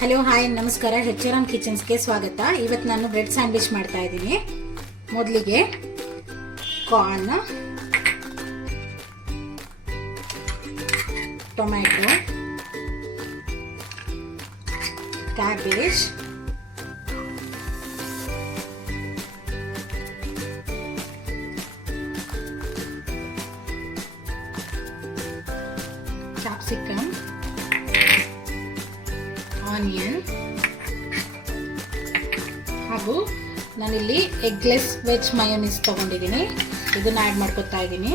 Hello hi ನಮಸ್ಕಾರ. ಹೆಚ್.ಆರ್.ಎಂ ಕಿಚನ್ಸ್ಗೆ ಸ್ವಾಗತ. ಇವತ್ತು ನಾನು ಬ್ರೆಡ್ ಸ್ಯಾಂಡ್ವಿಚ್ ಮಾಡ್ತಾ ಇದ್ದೀನಿ. ಮೊದಲಿಗೆ corn, tomato, cabbage, capsicum, onion ಹಾಗೂ ನಾನಿಲ್ಲಿ ಎಗ್ಲೆಸ್ ವೆಜ್ ಮಯೋನೀಸ್ ತಗೊಂಡಿದ್ದೀನಿ. ಇದನ್ನ ಆ್ಯಡ್ ಮಾಡ್ಕೊತಾ ಇದ್ದೀನಿ.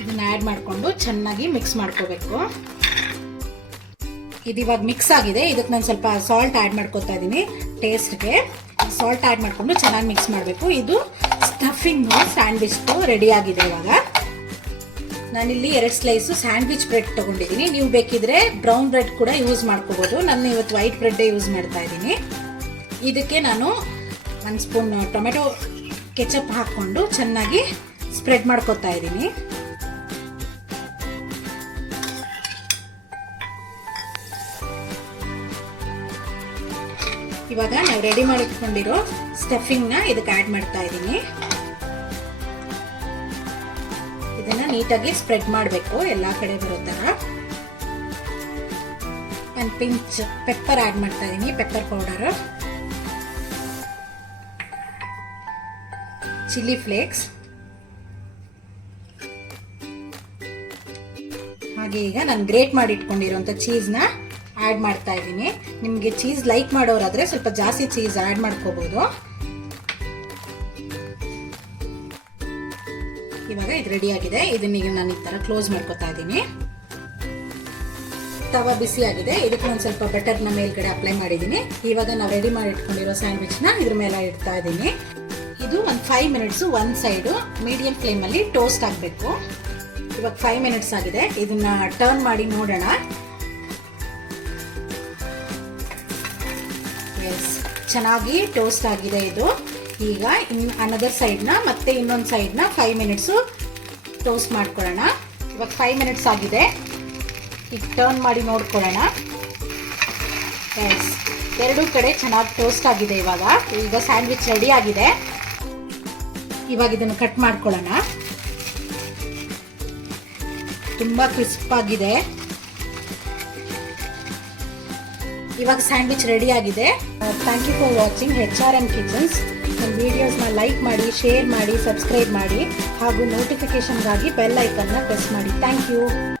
ಇದನ್ನ ಆ್ಯಡ್ ಮಾಡಿಕೊಂಡು ಚೆನ್ನಾಗಿ ಮಿಕ್ಸ್ ಮಾಡ್ಕೋಬೇಕು. ಇದು ಇವಾಗ ಮಿಕ್ಸ್ ಆಗಿದೆ. ಇದಕ್ಕೆ ನಾನು ಸ್ವಲ್ಪ ಸಾಲ್ಟ್ ಆ್ಯಡ್ ಮಾಡ್ಕೊತಾ ಇದ್ದೀನಿ. ಟೇಸ್ಟ್ಗೆ ಸಾಲ್ಟ್ ಆ್ಯಡ್ ಮಾಡಿಕೊಂಡು ಚೆನ್ನಾಗಿ ಮಿಕ್ಸ್ ಮಾಡಬೇಕು. ಇದು ಸ್ಟಫಿಂಗ್ ಸ್ಯಾಂಡ್ವಿಚ್ದು ರೆಡಿ ಆಗಿದೆ. ಇವಾಗ ನಾನಿಲ್ಲಿ 2 ಸ್ಲೈಸು ಸ್ಯಾಂಡ್ವಿಚ್ ಬ್ರೆಡ್ ತಗೊಂಡಿದ್ದೀನಿ. ನೀವು ಬೇಕಿದ್ರೆ ಬ್ರೌನ್ ಬ್ರೆಡ್ ಕೂಡ ಯೂಸ್ ಮಾಡ್ಕೋಬೋದು. ನಾನು ಇವತ್ತು ವೈಟ್ ಬ್ರೆಡ್ಡೇ ಯೂಸ್ ಮಾಡ್ತಾ ಇದ್ದೀನಿ. ಇದಕ್ಕೆ ನಾನು 1 ಸ್ಪೂನ್ ಟೊಮೆಟೊ ಕೆಚಪ್ ಹಾಕ್ಕೊಂಡು ಚೆನ್ನಾಗಿ ಸ್ಪ್ರೆಡ್ ಮಾಡ್ಕೊತಾ ಇದ್ದೀನಿ. ಇವಾಗ ನಾವು ರೆಡಿ ಮಾಡಿಟ್ಕೊಂಡಿರೋ ಸ್ಟಫಿಂಗ್ನ ಇದಕ್ಕೆ ಆ್ಯಡ್ ಮಾಡ್ತಾ ಇದ್ದೀನಿ. ಇದನ್ನ ನೀಟಾಗಿ ಸ್ಪ್ರೆಡ್ ಮಾಡಬೇಕು, ಎಲ್ಲಾ ಕಡೆ ಬರೋ ತರ. ಒಂದು ಪಿಂಚ್ ಪೆಪ್ಪರ್ ಆ್ಯಡ್ ಮಾಡ್ತಾ ಇದ್ದೀನಿ, ಪೆಪ್ಪರ್ ಪೌಡರ್, ಚಿಲ್ಲಿ ಫ್ಲೇಕ್ಸ್, ಹಾಗೆ ಈಗ ನಾನು ಗ್ರೇಟ್ ಮಾಡಿ ಇಟ್ಕೊಂಡಿರೋಂಥ ಚೀಸ್ನ ಆ್ಯಡ್ ಮಾಡ್ತಾ ಇದ್ದೀನಿ. ನಿಮಗೆ ಚೀಸ್ ಲೈಕ್ ಮಾಡೋರಾದ್ರೆ ಸ್ವಲ್ಪ ಜಾಸ್ತಿ ಚೀಸ್ ಆ್ಯಡ್ ಮಾಡ್ಕೋಬಹುದು. ಇವಾಗ ಇದು ರೆಡಿ ಆಗಿದೆ. ಇದನ್ನೀಗ ನಾನು ಈ ತರ ಕ್ಲೋಸ್ ಮಾಡ್ಕೊತಾ ಇದ್ದೀನಿ. ತವಾ ಬಿಸಿ ಆಗಿದೆ. ಇದಕ್ಕೆ ಒಂದು ಸ್ವಲ್ಪ ಬಟರ್ನ ಮೇಲ್ಗಡೆ ಅಪ್ಲೈ ಮಾಡಿದ್ದೀನಿ. ಇವಾಗ ನಾವು ರೆಡಿ ಮಾಡಿ ಇಟ್ಕೊಂಡಿರೋ ಸ್ಯಾಂಡ್ವಿಚ್ನ ಇದ್ರ ಮೇಲೆ ಇಡ್ತಾ ಇದ್ದೀನಿ. ಇದು ಒಂದು 5 ಮಿನಿಟ್ಸ್ ಒಂದು ಸೈಡು ಮೀಡಿಯಂ ಫ್ಲೇಮಲ್ಲಿ ಟೋಸ್ಟ್ ಆಗಬೇಕು. ಇವಾಗ 5 ಮಿನಿಟ್ಸ್ ಆಗಿದೆ. ಇದನ್ನ ಟರ್ನ್ ಮಾಡಿ ನೋಡೋಣ. ಎಸ್, ಚೆನ್ನಾಗಿ ಟೋಸ್ಟ್ ಆಗಿದೆ ಇದು. ಈಗ ಅನದರ್ ಸೈಡ್ನ ಮತ್ತೆ ಇನ್ನೊಂದು ಸೈಡ್ನ 5 ಮಿನಿಟ್ಸು ಟೋಸ್ಟ್ ಮಾಡ್ಕೊಳ್ಳೋಣ. ಇವಾಗ 5 ಮಿನಿಟ್ಸ್ ಆಗಿದೆ. ಈಗ ಟರ್ನ್ ಮಾಡಿ ನೋಡ್ಕೊಳ್ಳೋಣ. ಎಸ್, 2 ಕಡೆ ಚೆನ್ನಾಗಿ ಟೋಸ್ಟ್ ಆಗಿದೆ. ಈಗ ಸ್ಯಾಂಡ್ವಿಚ್ ರೆಡಿ ಆಗಿದೆ. ಇವಾಗ ಇದನ್ನು ಕಟ್ ಮಾಡ್ಕೊಳ್ಳೋಣ. ತುಂಬ ಕ್ರಿಸ್ಪ್ ಆಗಿದೆ. ಇವಾಗ ಸ್ಯಾಂಡ್ವಿಚ್ ರೆಡಿ ಆಗಿದೆ. Thank you for watching HRM Kitchens. ನನ್ನ ವಿಡಿಯೋಸ್ನ ಲೈಕ್ ಮಾಡಿ, ಶೇರ್ ಮಾಡಿ, ಸಬ್ಸ್ಕ್ರೈಬ್ ಮಾಡಿ ಹಾಗೂ ನೋಟಿಫಿಕೇಶನ್ಗಾಗಿ ಬೆಲ್ ಐಕನ್ನ ಪ್ರೆಸ್ ಮಾಡಿ. Thank you.